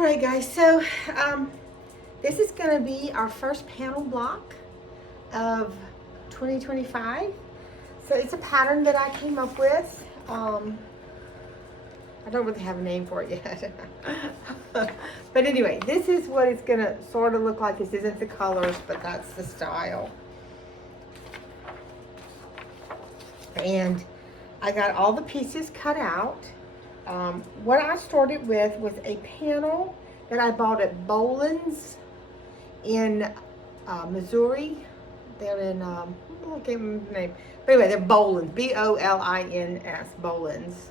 right, guys, so this is going to be our first panel block of 2025. So it's a pattern that I came up with. I don't really have a name for it yet. But anyway, this is what it's going to sort of look like. This isn't the colors, but that's the style. And I got all the pieces cut out. What I started with was a panel that I bought at Bolin's in Missouri. They're in, I can't remember the name. But anyway, they're Bolin's, B-O-L-I-N-S, Bolin's.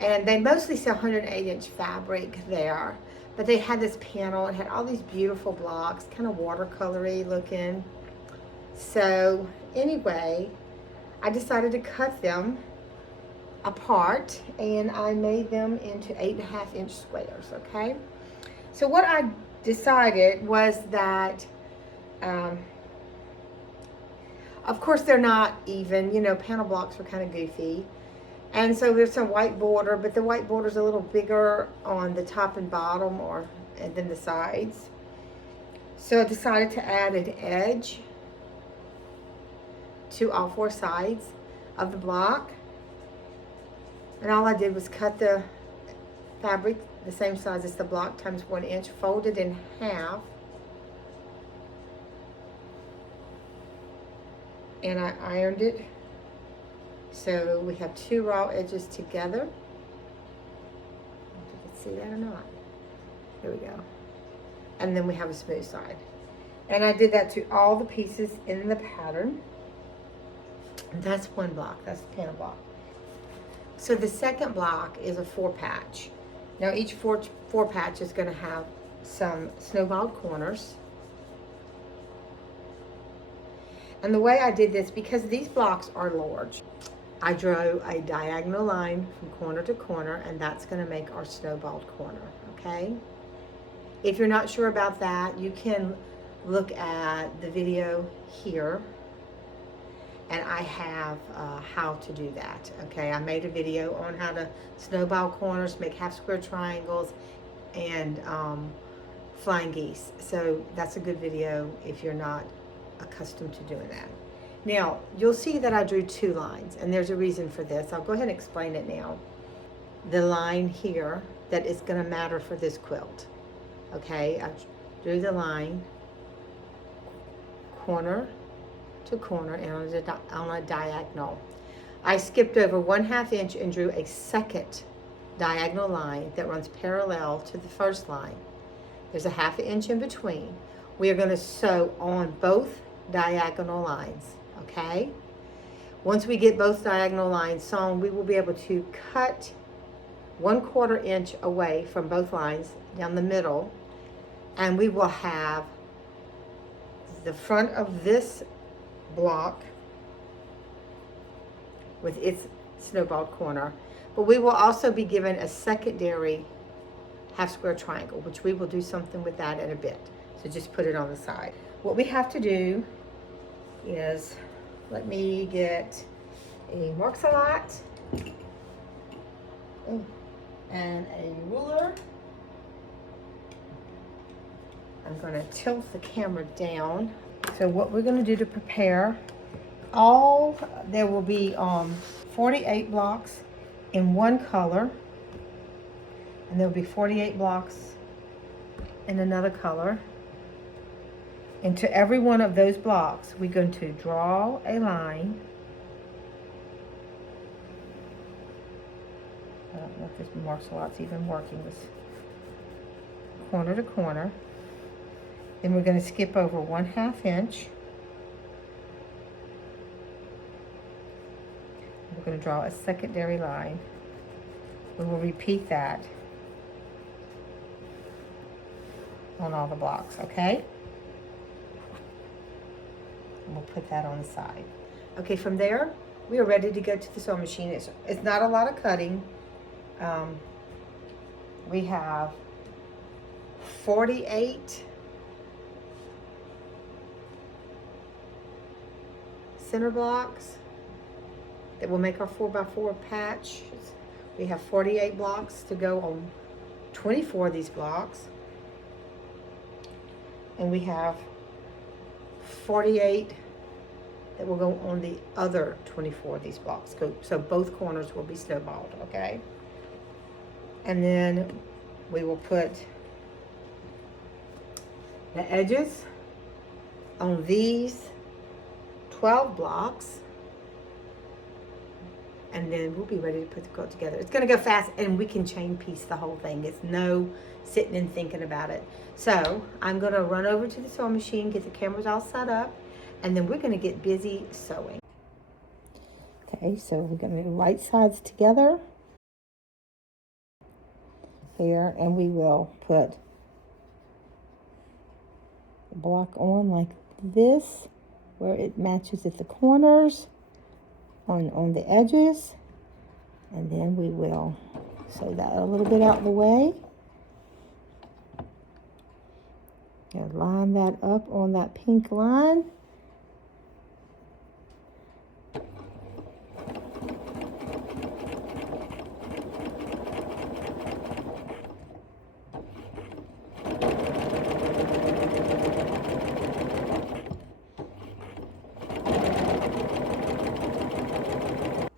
And they mostly sell 108-inch fabric there. But they had this panel. It had all these beautiful blocks, kind of watercolory looking. So anyway, I decided to cut them apart, and I made them into 8.5-inch squares, okay? So what I decided was that, of course they're not even, you know, panel blocks are kind of goofy. And so there's some white border, but the white border is a little bigger on the top and bottom and then the sides. So I decided to add an edge to all four sides of the block. And all I did was cut the fabric the same size as the block times 1 inch, fold it in half, and I ironed it. So we have two raw edges together. If you can see that or not. Here we go. And then we have a smooth side. And I did that to all the pieces in the pattern. And that's one block, that's the panel block. So the second block is a 4-patch. Now each four patch is going to have some snowballed corners. And the way I did this, because these blocks are large, I drew a diagonal line from corner to corner, and that's going to make our snowballed corner, okay? If you're not sure about that, you can look at the video here. And I have how to do that, okay? I made a video on how to snowball corners, make half square triangles, and flying geese. So that's a good video if you're not accustomed to doing that. Now, you'll see that I drew 2 lines, and there's a reason for this. I'll go ahead and explain it now. The line here that is gonna matter for this quilt, okay? I drew the line, corner to corner, and on a diagonal. I skipped over 1/2 inch and drew a second diagonal line that runs parallel to the first line. There's a 1/2 inch in between. We are going to sew on both diagonal lines, okay? Once we get both diagonal lines sewn, we will be able to cut 1/4 inch away from both lines down the middle, and we will have the front of this block with its snowballed corner, but we will also be given a secondary half square triangle, which we will do something with that in a bit. So just put it on the side. What we have to do is, let me get a Mark-a-Lot and a ruler. I'm going to tilt the camera down. So what we're going to do to prepare, there will be 48 blocks in one color, and there will be 48 blocks in another color. And to every one of those blocks, we're going to draw a line. I don't know if this Mark-a-Lot's even working, this corner to corner. Then we're going to skip over 1/2 inch. We're going to draw a secondary line. We will repeat that on all the blocks, okay? And we'll put that on the side. Okay, from there, we are ready to go to the sewing machine. It's not a lot of cutting. We have 48 center blocks that will make our 4x4 patch. We have 48 blocks to go on 24 of these blocks. And we have 48 that will go on the other 24 of these blocks. So both corners will be snowballed, okay? And then we will put the edges on these 12 blocks. And then we'll be ready to put the quilt together. It's gonna go fast, and we can chain piece the whole thing. It's no sitting and thinking about it. So I'm gonna run over to the sewing machine, get the cameras all set up, and then we're gonna get busy sewing. Okay, so we're gonna do right sides together here, and we will put the block on like this, where it matches at the corners, on the edges, and then we will sew that a little bit out of the way. And line that up on that pink line.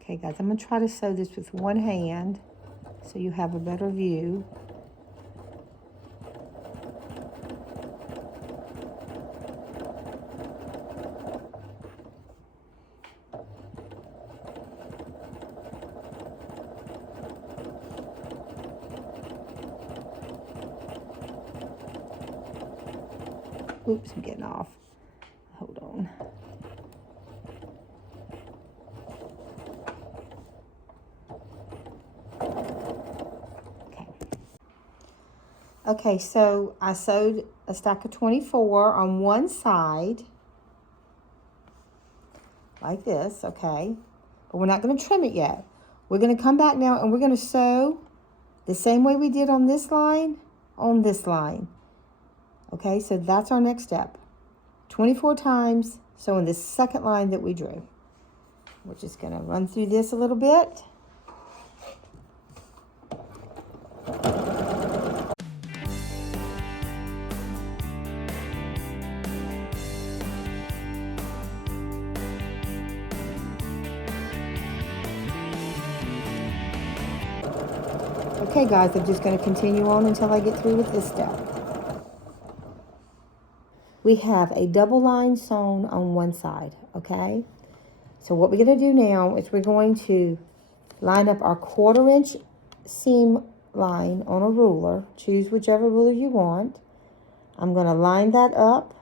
Okay guys, I'm gonna try to sew this with one hand so you have a better view. Oops, I'm getting off. Hold on. Okay, so I sewed a stack of 24 on one side, like this, okay? But we're not gonna trim it yet. We're gonna come back now and we're gonna sew the same way we did on this line, on this line. Okay, so that's our next step. 24 times, sewing the second line that we drew. We're just gonna run through this a little bit. Okay guys, I'm just going to continue on until I get through with this step. We have a double line sewn on one side, okay? So what we're going to do now is we're going to line up our 1/4 inch seam line on a ruler. Choose whichever ruler you want. I'm going to line that up.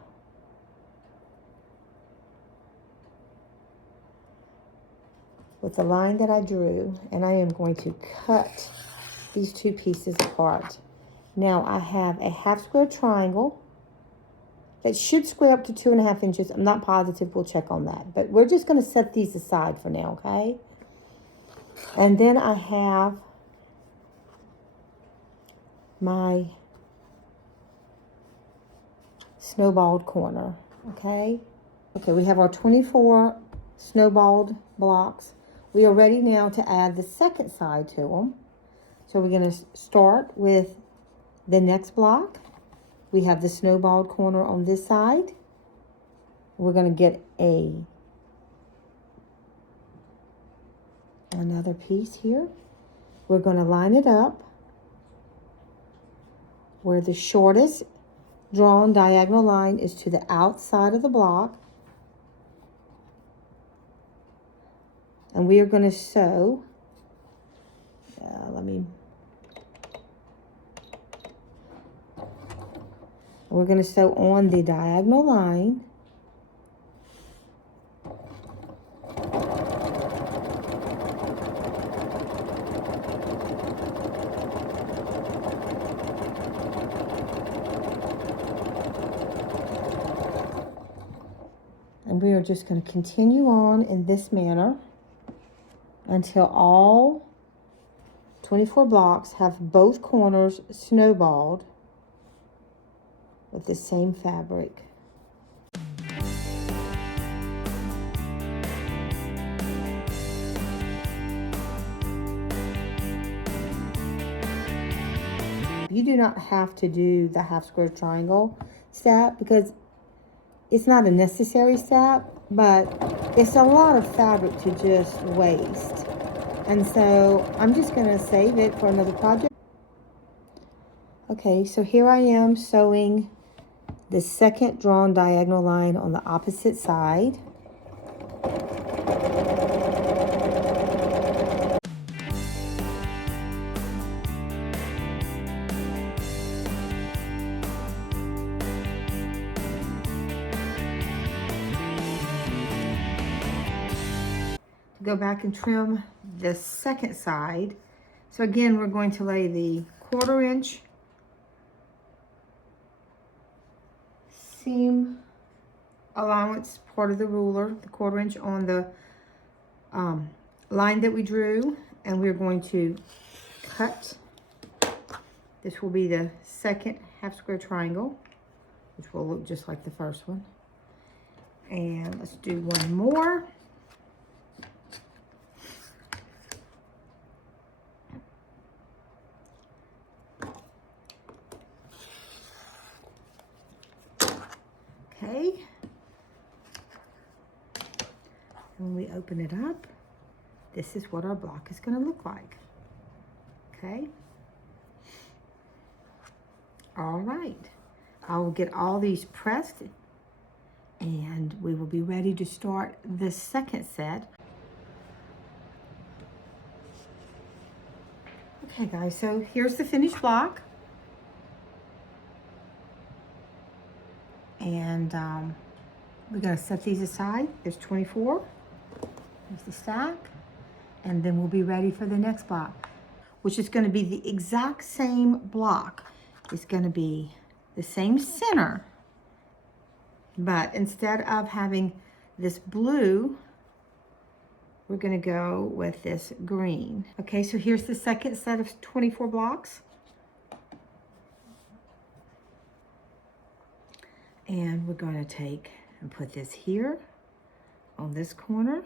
With the line that I drew, and I am going to cut these two pieces apart. Now I have a 1/2 square triangle that should square up to 2.5 inches. I'm not positive, we'll check on that. But we're just gonna set these aside for now, okay? And then I have my snowballed corner, okay? Okay, we have our 24 snowballed blocks. We are ready now to add the second side to them. So we're going to start with the next block. We have the snowballed corner on this side. We're going to get another piece here. We're going to line it up where the shortest drawn diagonal line is to the outside of the block. And we are going to sew, we're going to sew on the diagonal line. And we are just going to continue on in this manner until all 24 blocks have both corners snowballed with the same fabric. You do not have to do the half square triangle step because it's not a necessary step, but it's a lot of fabric to just waste. And so I'm just gonna save it for another project. Okay, so here I am sewing the second drawn diagonal line on the opposite side. Go back and trim the second side. So again, we're going to lay the 1/4 inch seam allowance, part of the ruler, the 1/4 inch on the line that we drew, and we're going to cut. This will be the second half square triangle, which will look just like the first one. And let's do one more. Okay. When we open it up, this is what our block is going to look like. Okay. All right. I will get all these pressed and we will be ready to start the second set. Okay guys, so here's the finished block. And we're gonna set these aside. There's 24, there's the stack, and then we'll be ready for the next block, which is gonna be the exact same block. It's gonna be the same center, but instead of having this blue, we're gonna go with this green. Okay, so here's the second set of 24 blocks. And we're gonna take and put this here on this corner.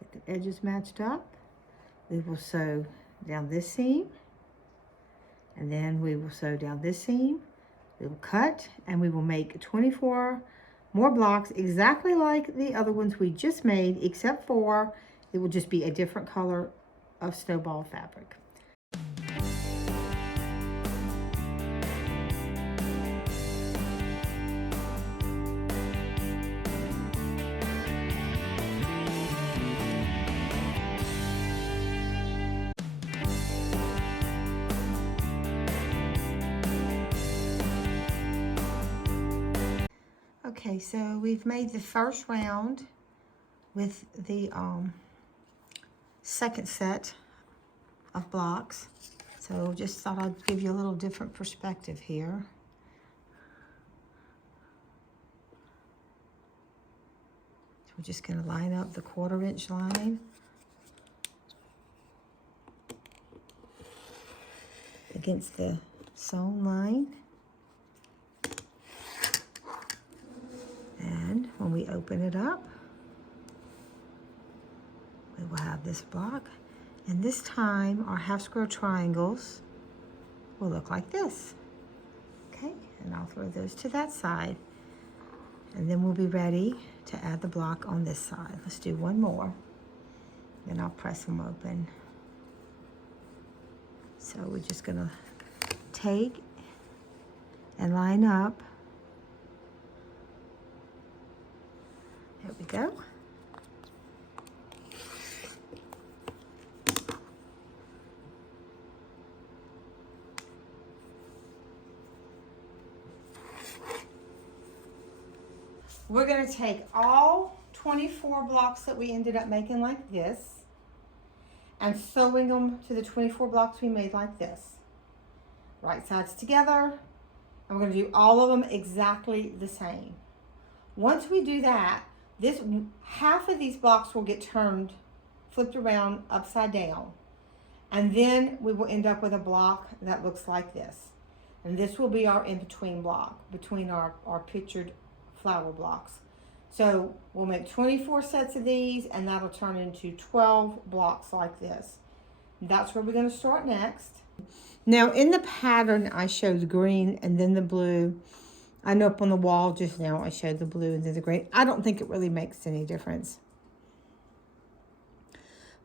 Get the edges matched up. We will sew down this seam, and then we will sew down this seam. We will cut, and we will make 24 more blocks exactly like the other ones we just made, except for it will just be a different color of snowball fabric. Okay, so we've made the first round with the second set of blocks. So just thought I'd give you a little different perspective here. So we're just gonna line up the 1/4 inch line. Against the sewn line. And when we open it up, we will have this block. And this time, our half square triangles will look like this. Okay, and I'll throw those to that side. And then we'll be ready to add the block on this side. Let's do one more. Then I'll press them open. So we're just gonna take and line up. There we go. We're going to take all 24 blocks that we ended up making like this and sewing them to the 24 blocks we made like this. Right sides together, and we're going to do all of them exactly the same. Once we do that, this half of these blocks will get turned, flipped around upside down, and then we will end up with a block that looks like this. And this will be our in-between block between our pictured flower blocks. So we'll make 24 sets of these, and that'll turn into 12 blocks like this. That's where we're going to start next. Now, in the pattern, I showed the green and then the blue. I know up on the wall just now I showed the blue and then the green. I don't think it really makes any difference.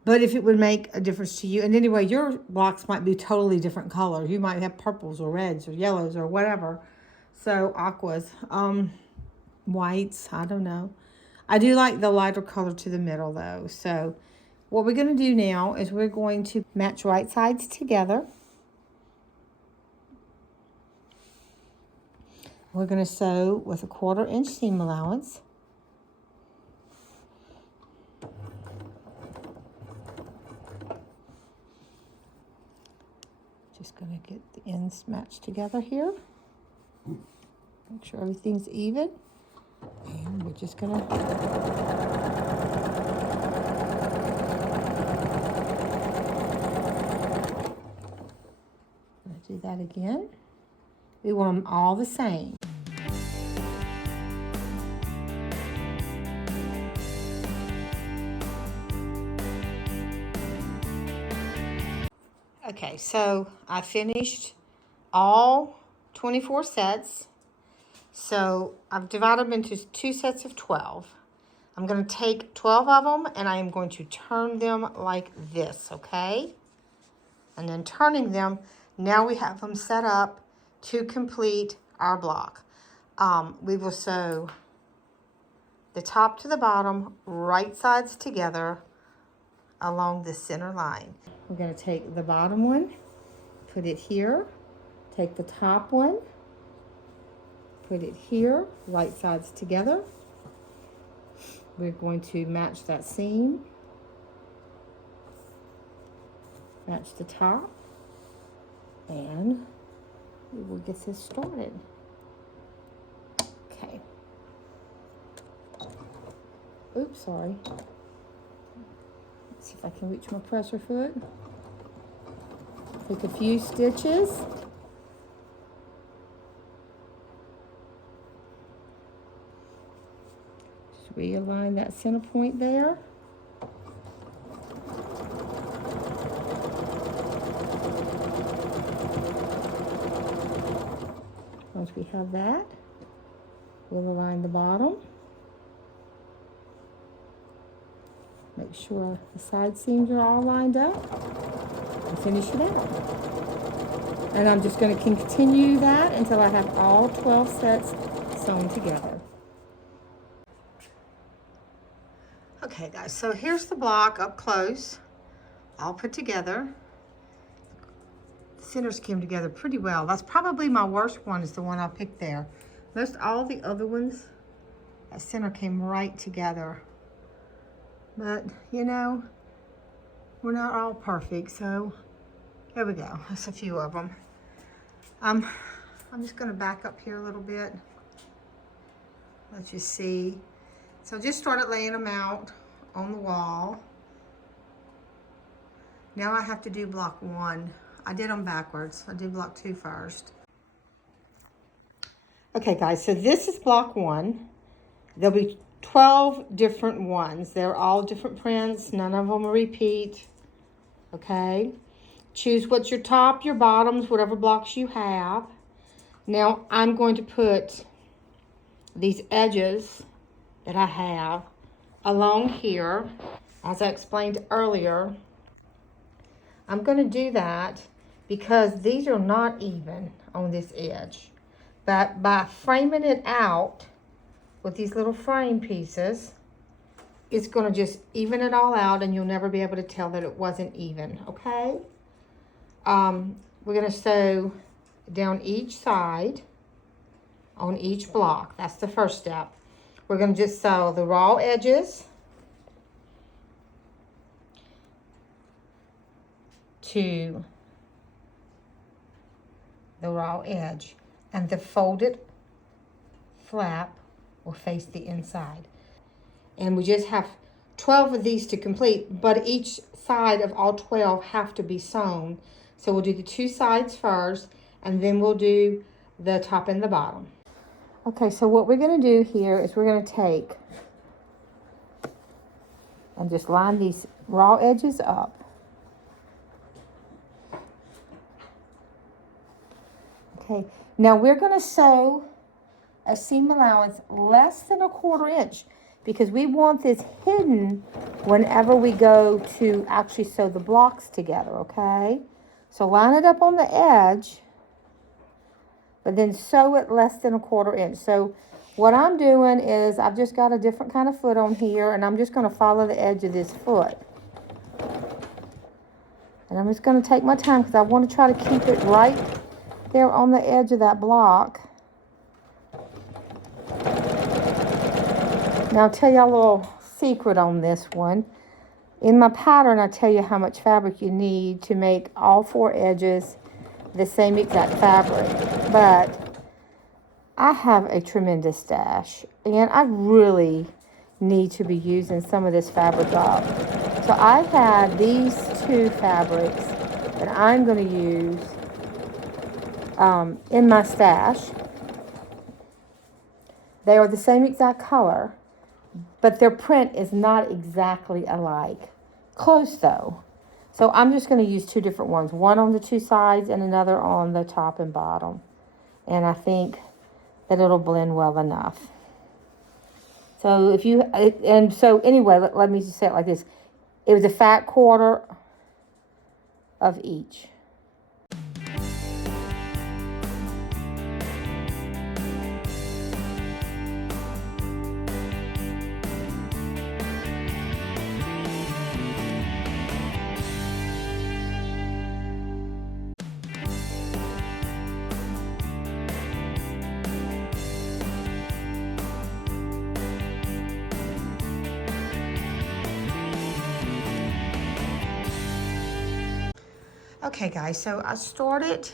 But if it would make a difference to you, and anyway, your blocks might be totally different colors. You might have purples or reds or yellows or whatever. So aquas, whites, I don't know. I do like the lighter color to the middle though. So what we're going to do now is we're going to match right sides together. We're going to sew with a 1/4 inch seam allowance. Just going to get the ends matched together here. Make sure everything's even. And we're just going to do that again. We want them all the same. Okay, so I finished all 24 sets. So I've divided them into 2 sets of 12. I'm going to take 12 of them and I am going to turn them like this, okay? And then turning them, now we have them set up to complete our block. We will sew the top to the bottom, right sides together along the center line. We're going to take the bottom one, put it here, take the top one, put it here, right sides together. We're going to match that seam, match the top, and we will get this started. Okay. Oops, sorry. Let's see if I can reach my presser foot. Take a few stitches. Just realign that center point there. Once we have that, we'll align the bottom. Make sure the side seams are all lined up and finish it out. And I'm just going to continue that until I have all 12 sets sewn together. Okay guys, so here's the block up close, all put together. The centers came together pretty well. That's probably my worst one, is the one I picked there. Most all the other ones, that center came right together. But, you know, we're not all perfect, so there we go. That's a few of them. I'm just going to back up here a little bit. Let you see. So just started laying them out on the wall. Now I have to do block 1. I did them backwards. I did block 2 first. Okay, guys, so this is block 1. There'll be 12 different ones. They're all different prints. None of them will repeat. Okay. Choose what's your top, your bottoms, whatever blocks you have. Now I'm going to put these edges that I have along here, as I explained earlier. I'm going to do that because these are not even on this edge. But by framing it out with these little frame pieces, it's going to just even it all out and you'll never be able to tell that it wasn't even, okay? We're going to sew down each side on each block. That's the first step. We're going to just sew the raw edges to the raw edge, and the folded flap will face the inside. And we just have 12 of these to complete, but each side of all 12 have to be sewn. So we'll do the 2 sides first, and then we'll do the top and the bottom. Okay, so what we're going to do here is we're going to take and just line these raw edges up Okay, now we're going to sew a seam allowance less than a 1/4 inch because we want this hidden whenever we go to actually sew the blocks together, okay? So line it up on the edge, but then sew it less than a 1/4 inch. So what I'm doing is I've just got a different kind of foot on here, and I'm just going to follow the edge of this foot. And I'm just going to take my time because I want to try to keep it right there on the edge of that block. Now I'll tell you a little secret on this one. In my pattern, I tell you how much fabric you need to make all 4 edges the same exact fabric. But I have a tremendous stash, and I really need to be using some of this fabric up. So I had these 2 fabrics that I'm going to use in my stash. They are the same exact color, but their print is not exactly alike. Close though. So I'm just going to use 2 different ones, one on the 2 sides and another on the top and bottom. And I think that it'll blend well enough. So if you, and so anyway, let me just say it like this. It was a fat 1/4 of each. Okay guys, so I started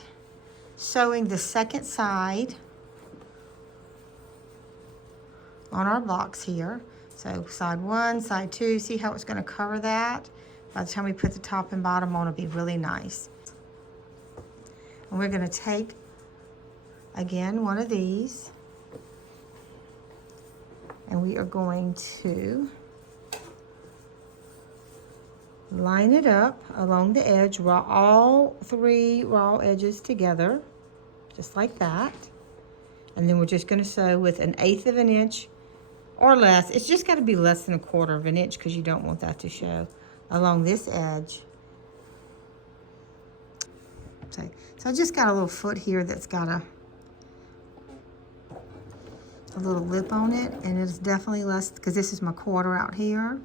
sewing the second side on our blocks here. So side 1, side 2, see how it's going to cover that? By the time we put the top and bottom on, it'll be really nice. And we're going to take, again, one of these, and we are going to line it up along the edge, raw all 3 raw edges together, just like that. And then we're just going to sew with 1/8 of an inch or less. It's just got to be less than 1/4 of an inch because you don't want that to show along this edge. So I just got a little foot here that's got a little lip on it, and it's definitely less because this is my 1/4 out here.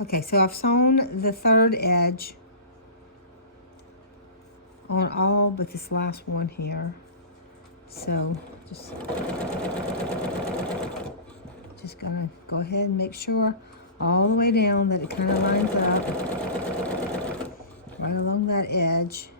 Okay, so I've sewn the 3rd edge on all but this last one here. So just gonna go ahead and make sure all the way down that it kind of lines up right along that edge.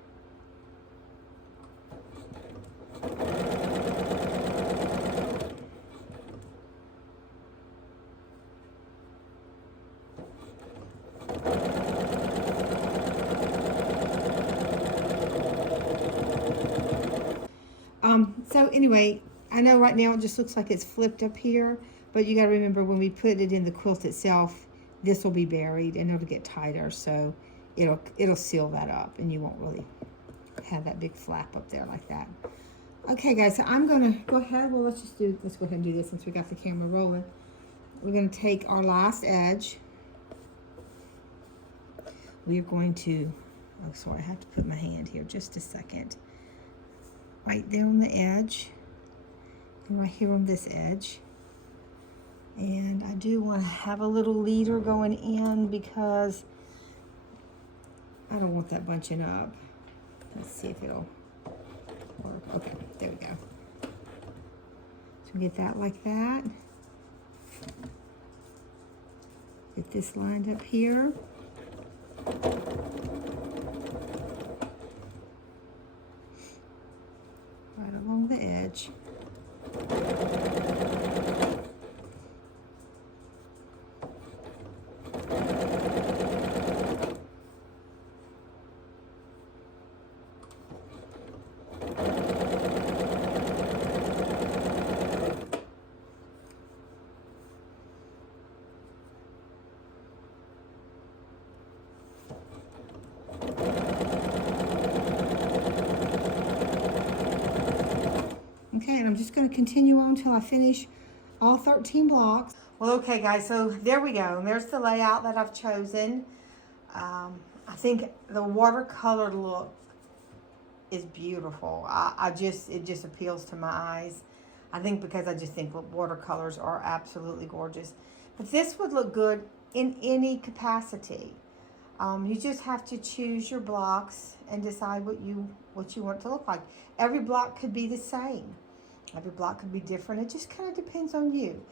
So anyway, I know right now it just looks like it's flipped up here, but you got to remember when we put it in the quilt itself, this will be buried and it'll get tighter, so it'll seal that up and you won't really have that big flap up there like that. Okay guys, so I'm gonna go ahead, well let's go ahead and do this since we got the camera rolling. We're gonna take our last edge. We are going to, oh sorry, I have to put my hand here just a second. Right there on the edge, and right here on this edge. And I do want to have a little leader going in because I don't want that bunching up. Let's see if it'll work. Okay, there we go. So get that like that. Get this lined up here. Right along the edge. Okay, and I'm just going to continue on until I finish all 13 blocks. Well, okay, guys, so there we go. And there's the layout that I've chosen. I think the watercolor look is beautiful. It just appeals to my eyes. I think because I just think watercolors are absolutely gorgeous. But this would look good in any capacity. You just have to choose your blocks and decide what you want to look like. Every block could be the same. Every block could be different. It just kind of depends on you.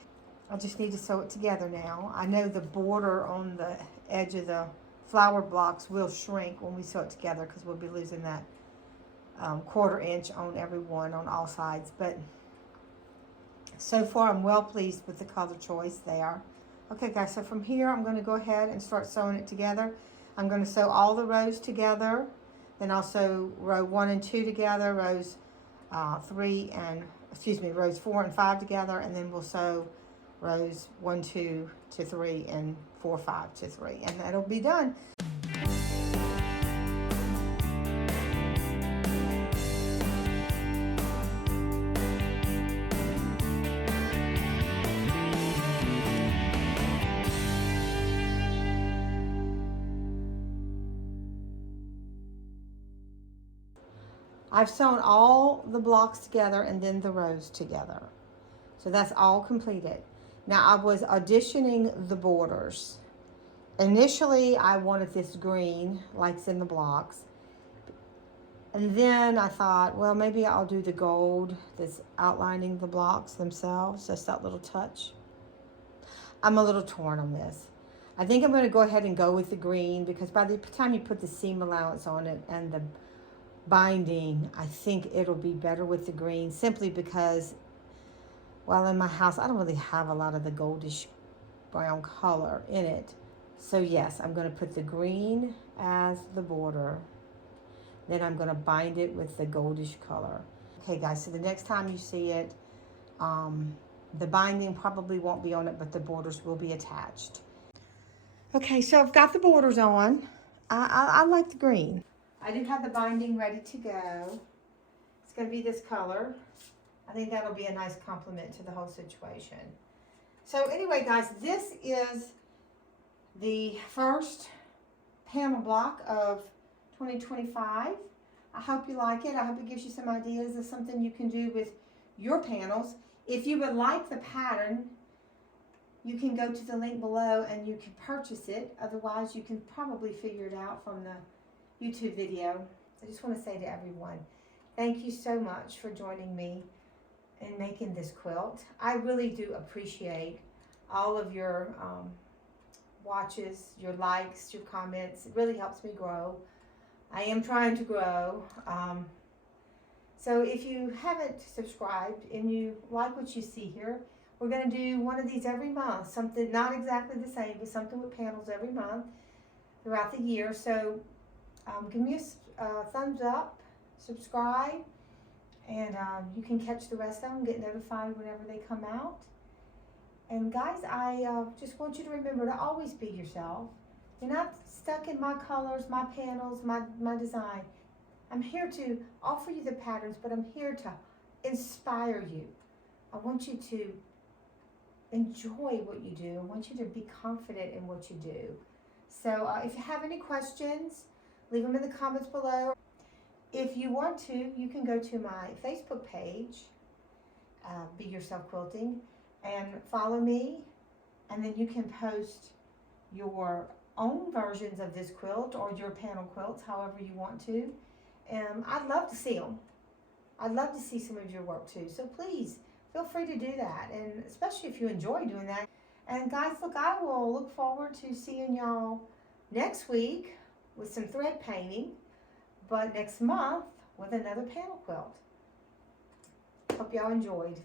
I just need to sew it together now. I know the border on the edge of the flower blocks will shrink when we sew it together because we'll be losing that 1/4 inch on every one on all sides. But so far I'm well pleased with the color choice there. Okay guys, so from here I'm going to go ahead and start sewing it together. I'm going to sew all the rows together, then I'll sew row 1 and 2 together, rows 4 and 5 together, and then we'll sew rows 1, 2 to 3 and 4, 5 to 3, and that'll be done. I've sewn all the blocks together and then the rows together. So that's all completed. Now I was auditioning the borders. Initially I wanted this green like it's in the blocks. And then I thought, well, maybe I'll do the gold that's outlining the blocks themselves, just that little touch. I'm a little torn on this. I think I'm going to go ahead and go with the green because by the time you put the seam allowance on it and the binding, I think it'll be better with the green, simply because, well, in my house I don't really have a lot of the goldish brown color in it. So yes, I'm going to put the green as the border, then I'm going to bind it with the goldish color. Okay guys, so the next time you see it, the binding probably won't be on it, but the borders will be attached. Okay, so I've got the borders on. I like the green. I do have the binding ready to go. It's going to be this color. I think that'll be a nice compliment to the whole situation. So anyway, guys, this is the first panel block of 2025. I hope you like it. I hope it gives you some ideas of something you can do with your panels. If you would like the pattern, you can go to the link below and you can purchase it. Otherwise, you can probably figure it out from the YouTube video. I just want to say to everyone, thank you so much for joining me in making this quilt. I really do appreciate all of your watches, your likes, your comments. It really helps me grow. I am trying to grow. So if you haven't subscribed and you like what you see here, we're going to do one of these every month. Something not exactly the same, but something with panels every month throughout the year. So give me a thumbs up, subscribe, and you can catch the rest of them, get notified whenever they come out. And guys, I just want you to remember to always be yourself. You're not stuck in my colors, my panels, my design. I'm here to offer you the patterns, but I'm here to inspire you. I want you to enjoy what you do. I want you to be confident in what you do. So if you have any questions, leave them in the comments below. If you want to, you can go to my Facebook page, Be Yourself Quilting, and follow me, and then you can post your own versions of this quilt or your panel quilts, however you want to. I'd love to see them. I'd love to see some of your work too. So please feel free to do that, and especially if you enjoy doing that. And guys, look, I will look forward to seeing y'all next week with some thread painting, but next month with another panel quilt. Hope y'all enjoyed.